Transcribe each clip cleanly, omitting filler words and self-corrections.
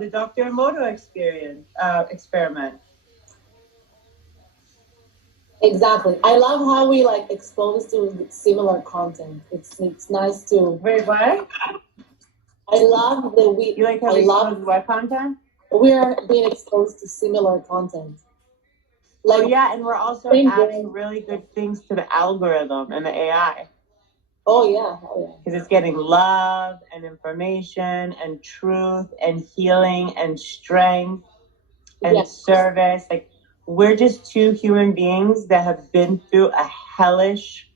the Dr. Emoto experiment. Exactly. I love how we like exposed to similar content. It's nice to. Wait, what? I love that we. You like how I we love expose what content? we are being exposed to similar content. Oh Like yeah, and we're also same adding brain. really good things to the algorithm and the AI Oh yeah. Oh yeah. because it's getting love and information and truth and healing and strength and Yeah. service. Like we're just two human beings that have been through a hellish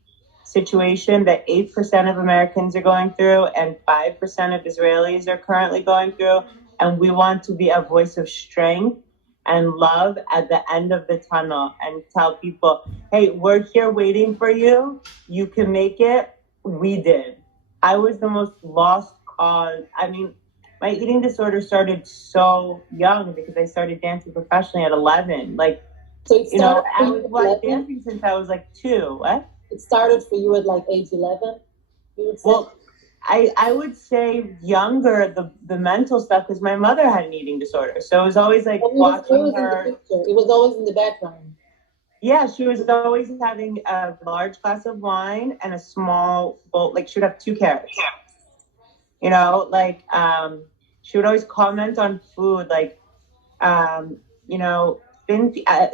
situation that 8% of Americans are going through and 5% of Israelis are currently going through. And we want to be a voice of strength and love at the end of the tunnel and tell people, hey, we're here waiting for you. You can make it. We did. I was the most lost cause. I mean, my eating disorder started so young because I started dancing professionally at 11. Like, So it started for I you was at like 11. dancing since I was like 2. What? It started for you at like age 11. You would say. Well, I would say younger, the mental stuff, because my mother had an eating disorder. So it was always like It was watching always in the her. picture. It was always in the background. Yeah, she was always having a large glass of wine and a small bowl. Like she would have 2 carrots. Like she would always comment on food, like um,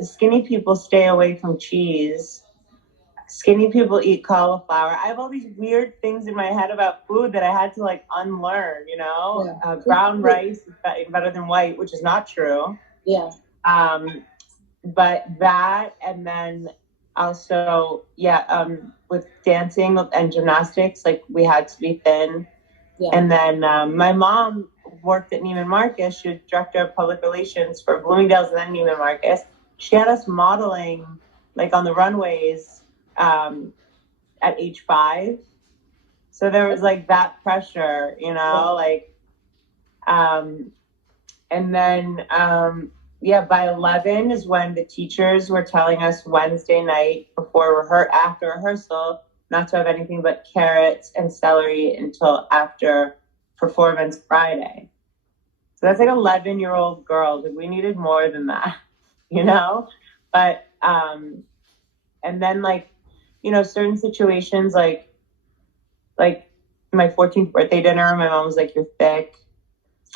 skinny people stay away from cheese. Skinny people eat cauliflower. I have all these weird things in my head about food that I had to like unlearn. Yeah. Brown rice is better than white, which is not true. Yeah. But that, and then also, with dancing and gymnastics, like we had to be thin. Yeah. And then my mom worked at Neiman Marcus. She was director of public relations for Bloomingdale's and then Neiman Marcus. She had us modeling like on the runways at age 5. So there was like that pressure, and then by 11 is when the teachers were telling us Wednesday night after rehearsal not to have anything but carrots and celery until after performance Friday. So that's like 11-year-old girls. Like we needed more than that, But and then certain situations like my 14th birthday dinner, my mom was like, "You're thick."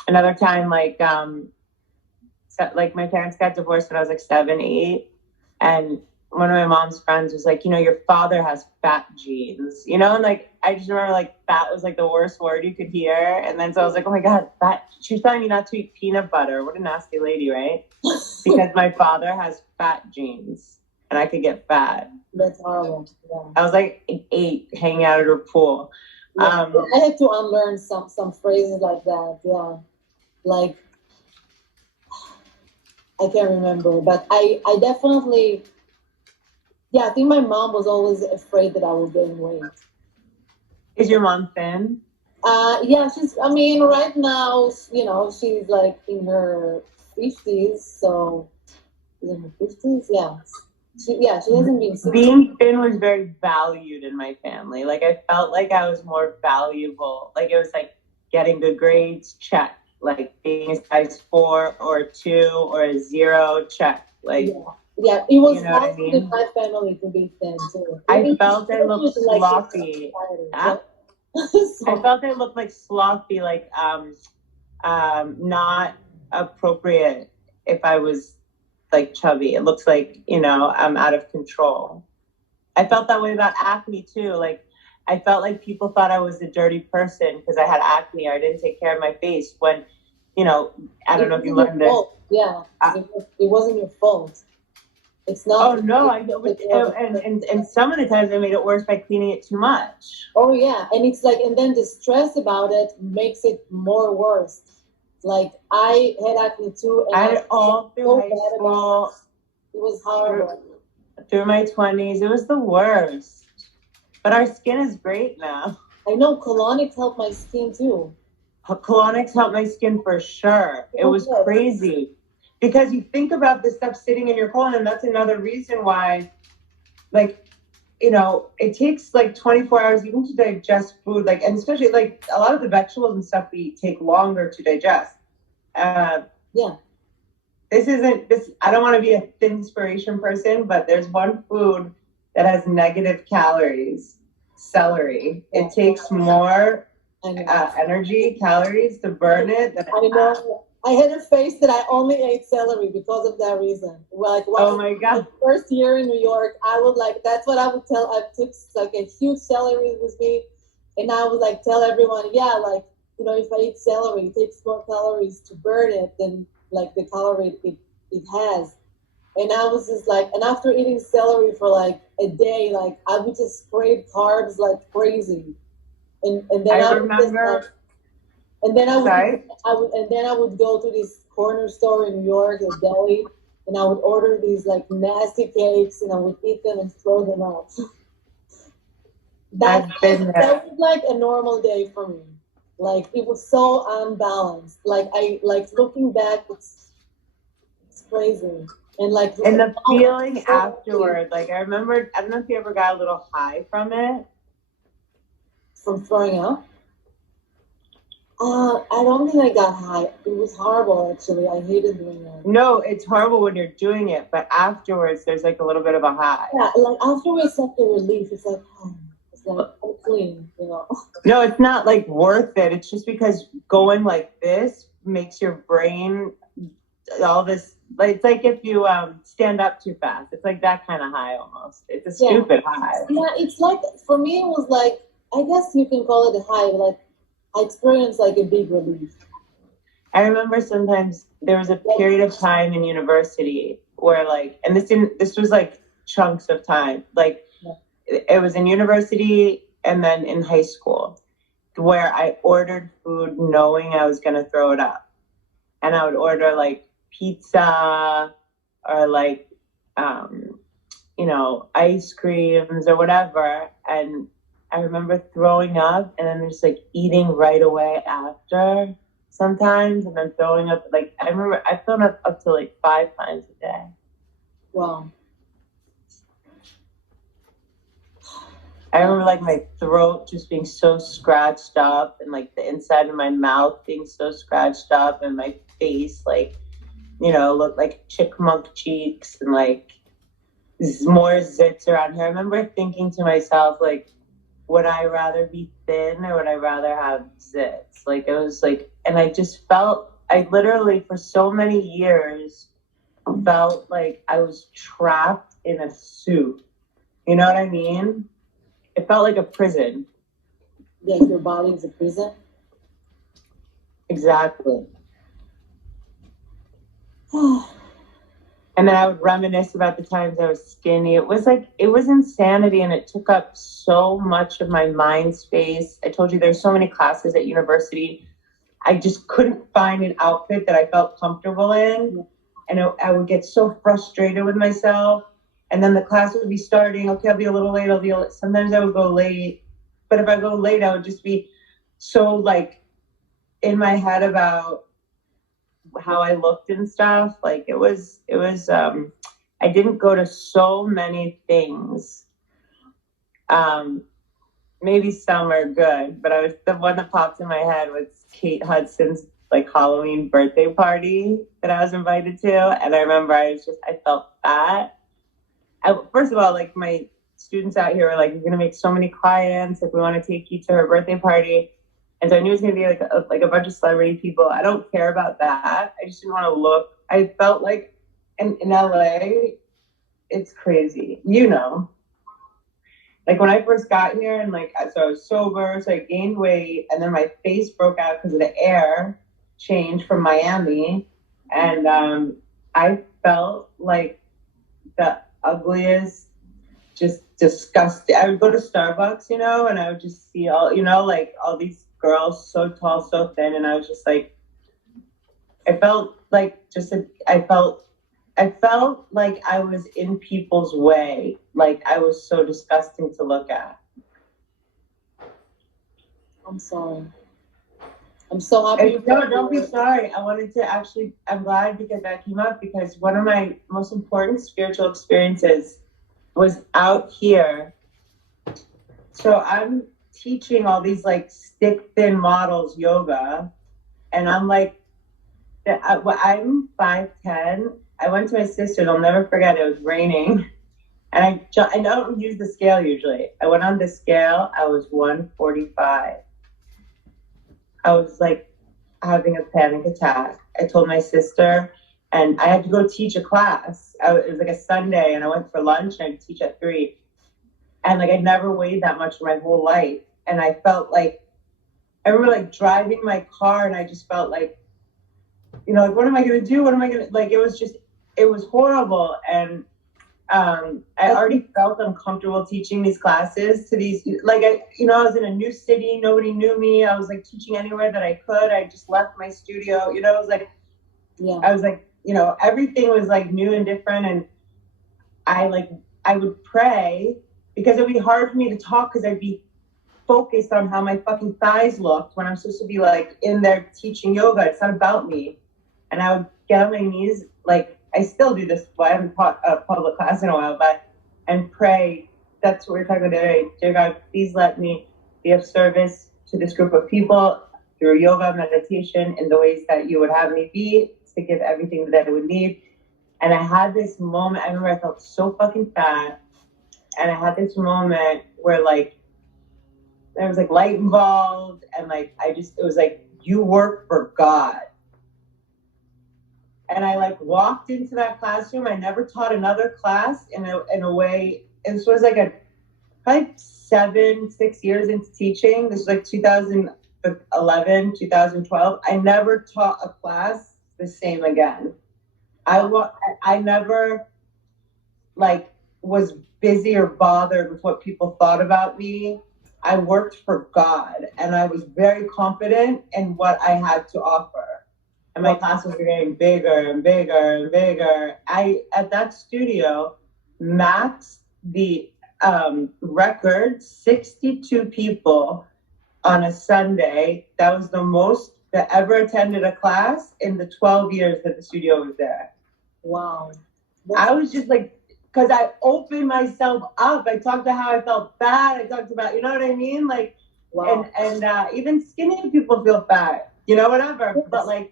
Another time, like my parents got divorced when I was like 7, 8, and one of my mom's friends was like, "Your father has fat genes," and like I just remember like fat was like the worst word you could hear, and then so I was like, "Oh my god, fat!" She was telling me not to eat peanut butter. What a nasty lady, right? Because my father has fat genes, and I could get fat. That's horrible. Yeah. I was like 8, hanging out at her pool. Yeah. I had to unlearn some phrases like that. Yeah, like I can't remember, but I definitely. Yeah, I think my mom was always afraid that I would gain weight. Is your mom thin? Yeah, right now, she's like in her 50s, so in her 50s, yeah. She hasn't been sick. Being thin was very valued in my family. Like I felt like I was more valuable. Like it was like getting good grades, check. Like being a size 4 or 2 or a 0, check. Like yeah, it was hard in my family to be thin too. I felt I looked sloppy. Yeah. I felt I looked like sloppy, like not appropriate if I was like chubby. It looks like, I'm out of control. I felt that way about acne too. Like I felt like people thought I was a dirty person because I had acne or I didn't take care of my face when, I don't know if you learned this. Yeah, it wasn't your fault. It's not. Oh no, and some of the times I made it worse by cleaning it too much. Oh yeah, and it's like, and then the stress about it makes it more worse. Like I had acne too, and I had it all through high school. It was horrible. Through my 20s, it was the worst. But our skin is great now. I know colonics helped my skin too. Colonics helped my skin for sure. It was crazy. Because you think about this stuff sitting in your colon, and that's another reason why, like, it takes like 24 hours even to digest food. Like, and especially like a lot of the vegetables and stuff we eat take longer to digest. Yeah. I don't want to be a inspiration person, but there's one food that has negative calories: celery. Yeah. It takes more energy, calories to burn it than I know. I had a face that I only ate celery because of that reason. Like, oh my God. my first year in New York, I would like, that's what I would tell. I took like a huge celery with me, and I would like tell everyone, yeah, like, you know, if I eat celery, it takes more calories to burn it than like the calorie it has. And I was just like, and after eating celery for like a day, like I would just crave carbs like crazy. And then I I would just like, remember. and then Sorry. and then I would go to this corner store in New York, a deli, and I would order these like nasty cakes, and I would eat them and throw them out. I've been there. That was like a normal day for me. Like it was so unbalanced. Like I like looking back, it's crazy. And like And the feeling afterward, like I remember, I don't know if you ever got a little high from it. From throwing up. I don't think I got high. It was horrible, actually. I hated doing that. No, it's horrible when you're doing it, but afterwards, there's like a little bit of a high. Yeah, like afterwards, it's like a relief. It's like, oh, it's like I'm clean, you know. No, it's not like worth it. It's just because going like this makes your brain all this. Like, it's like if you stand up too fast. It's like that kind of high almost. It's a stupid high. Yeah, it's like for me, it was like I guess you can call it a high. Like I experienced like a big relief. I remember sometimes there was a period of time in university where like, and this was like chunks of time. Like it was in university and then in high school where I ordered food knowing I was going to throw it up. And I would order like pizza or like, you know, ice creams or whatever. And I remember throwing up and then just like eating right away after sometimes and then throwing up. Like I remember I've thrown up to like 5 times a day. Wow. I remember like my throat just being so scratched up and like the inside of my mouth being so scratched up and my face like, you know, looked like chipmunk cheeks and like more zits around here. I remember thinking to myself, like, would I rather be thin or would I rather have zits? Like it was like, and I just felt, I literally for so many years felt like I was trapped in a suit. You know what I mean? It felt like a prison. Yeah, your body is a prison. Exactly. And then I would reminisce about the times I was skinny. It was like, it was insanity and it took up so much of my mind space. I told you there's so many classes at university. I just couldn't find an outfit that I felt comfortable in. And I would get so frustrated with myself. And then the class would be starting. Okay, I'll be a little late. Sometimes I would go late. But if I go late, I would just be so like in my head about how I looked and stuff. Like it was I didn't go to so many things. Maybe some are good, but the one that popped in my head was Kate Hudson's like Halloween birthday party that I was invited to. And I remember I felt fat. First of all, like my students out here were like, you're going to make so many clients. Like we want to take you to her birthday party. And so I knew it was going to be like a bunch of celebrity people. I don't care about that. I just didn't want to look. I felt like in LA, it's crazy. You know, like when I first got here and like, so I was sober, so I gained weight and then my face broke out because of the air change from Miami. And I felt like the ugliest, just disgusting. I would go to Starbucks, you know, and I would just see all, you know, like all these girls so tall, so thin, and I was just like, I felt like I felt like I was in people's way. Like I was so disgusting to look at. I'm sorry. I'm so happy. No, don't be sorry. I'm glad because that came up because one of my most important spiritual experiences was out here. So I'm teaching all these like stick thin models yoga, and I'm like I'm 5'10". I went to my sister's. I'll never forget. It was raining, and I don't use the scale usually. I went on the scale. I was 145. I was like having a panic attack. I told my sister, and I had to go teach a class. It was like a Sunday, and I went for lunch, and I teach at 3. And like I'd never weighed that much in my whole life, and I felt like I remember like driving my car, and I just felt like, like, what am I gonna do? What am I gonna like? It was horrible, and I already felt uncomfortable teaching these classes to these, like, I was in a new city, nobody knew me. I was like teaching anywhere that I could. I just left my studio, it was like, I was like, everything was like new and different. And I would pray because it'd be hard for me to talk because I'd be focused on how my fucking thighs looked when I'm supposed to be like in there teaching yoga. It's not about me. And I would get on my knees, like I still do this. Well, I haven't taught a public class in a while, and pray. That's what we're talking about today. Dear God, please let me be of service to this group of people through yoga, meditation, in the ways that you would have me be, to give everything that I would need. And I had this moment. I remember I felt so fucking fat, and I had this moment where like there was like light involved, and like it was like, you work for God. And I like walked into that classroom. I never taught another class in a way. This was like probably 6 years into teaching. This was like 2011, 2012. I never taught a class the same again. I never like was busy or bothered with what people thought about me. I worked for God, and I was very confident in what I had to offer. And my classes were getting bigger and bigger and bigger. At that studio, maxed the record, 62 people on a Sunday. That was the most that ever attended a class in the 12 years that the studio was there. Wow. I was just like, because I opened myself up. I talked about how I felt fat. I talked about, you know what I mean? Like, wow. And even skinny people feel fat, whatever. Yes. But like,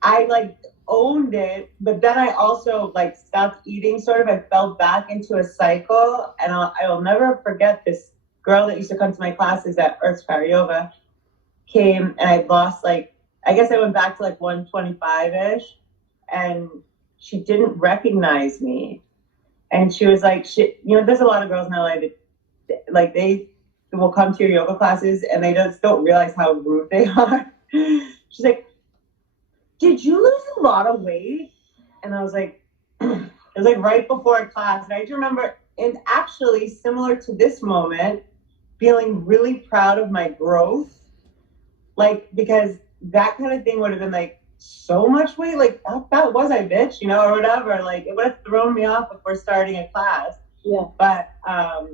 I like owned it, but then I also like stopped eating sort of. I fell back into a cycle, and I will never forget this girl that used to come to my classes at Earth's Power Yoga came, and I lost like, I guess I went back to like 125-ish, and she didn't recognize me. And she was like, there's a lot of girls in LA that like they will come to your yoga classes and they just don't realize how rude they are. She's like, did you lose a lot of weight? And I was like, it was like right before a class. And I just remember, and actually similar to this moment, feeling really proud of my growth. Like, because that kind of thing would have been like, so much weight, like that was I, bitch, or whatever. Like, it would have thrown me off before starting a class. Yeah. But I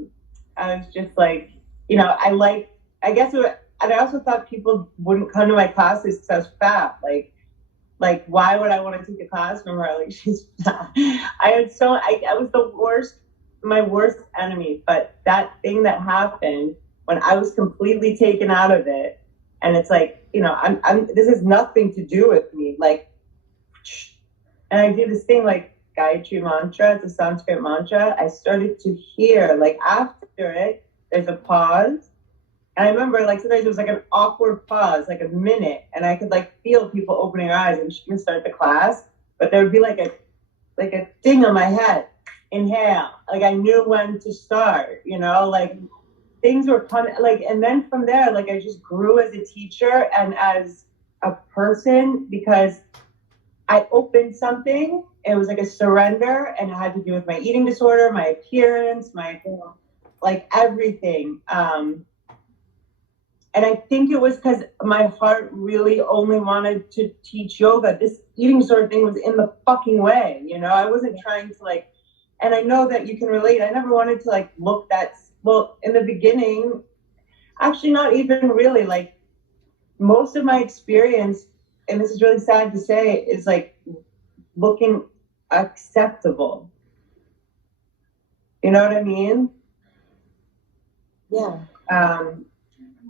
was just like, I guess and I also thought people wouldn't come to my classes because I was fat. Like, why would I want to take a class from her? Like, she's fat. I was the worst, my worst enemy. But that thing that happened when I was completely taken out of it, and it's like, this has nothing to do with me. Like, and I did this thing like Gayatri mantra, it's a Sanskrit mantra. I started to hear, like, after it, there's a pause. And I remember, like, sometimes it was like an awkward pause, like a minute, and I could like feel people opening their eyes, and she can start the class, but there would be like a thing on my head. Inhale. Like, I knew when to start, like things were coming, like, and then from there, like, I just grew as a teacher and as a person because I opened something. It was like a surrender, and it had to do with my eating disorder, my appearance, my, like, everything. And I think it was because my heart really only wanted to teach yoga. This eating disorder thing was in the fucking way, I wasn't trying to like, and I know that you can relate. I never wanted to like look well, in the beginning, actually not even really. Like, most of my experience, and this is really sad to say, is like looking acceptable. You know what I mean? Yeah.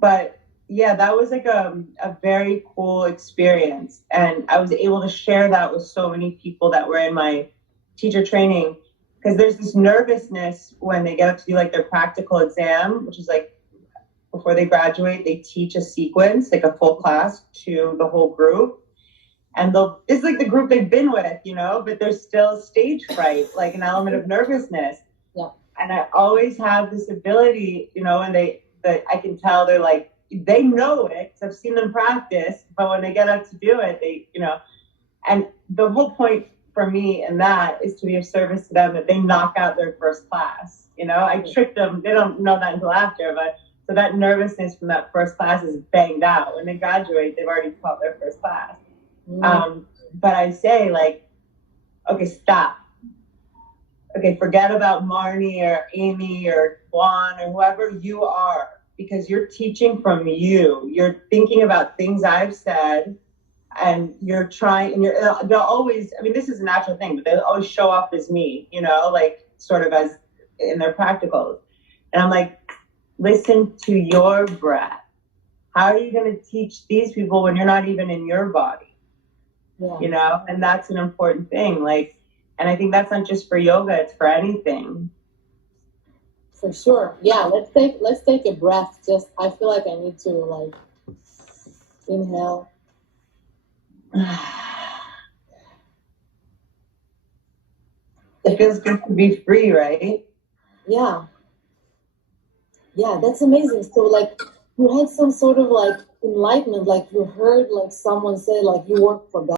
But yeah, that was like a very cool experience. And I was able to share that with so many people that were in my teacher training. Because there's this nervousness when they get up to do like their practical exam, which is like before they graduate, they teach a sequence, like a full class to the whole group. And they'll, it's like the group they've been with, you know, but there's still stage fright, like an element of nervousness. Yeah. And I always have this ability, you know, and that I can tell they're like, they know it because I've seen them practice, but when they get up to do it, they, you know, and the whole point for me in that is to be of service to them that they knock out their first class. You know, I trick them, they don't know that until after, but so that nervousness from that first class is banged out. When they graduate, they've already taught their first class. But I say, like, okay, stop. Okay, forget about Marnie or Amy or Juan or whoever you are, because you're teaching from you. You're thinking about things I've said, and you're trying, and they'll always, I mean, this is a natural thing, but they'll always show up as me, you know, like sort of as in their practicals. And I'm like, listen to your breath. How are you going to teach these people when you're not even in your body? Yeah. You know, and that's an important thing. Like, and I think that's not just for yoga, it's for anything. For sure. Yeah, let's take a breath. Just I feel like I need to like inhale. It feels good to be free, right? Yeah. Yeah, that's amazing. So like you had some sort of like enlightenment, like you heard like someone say like you work for God.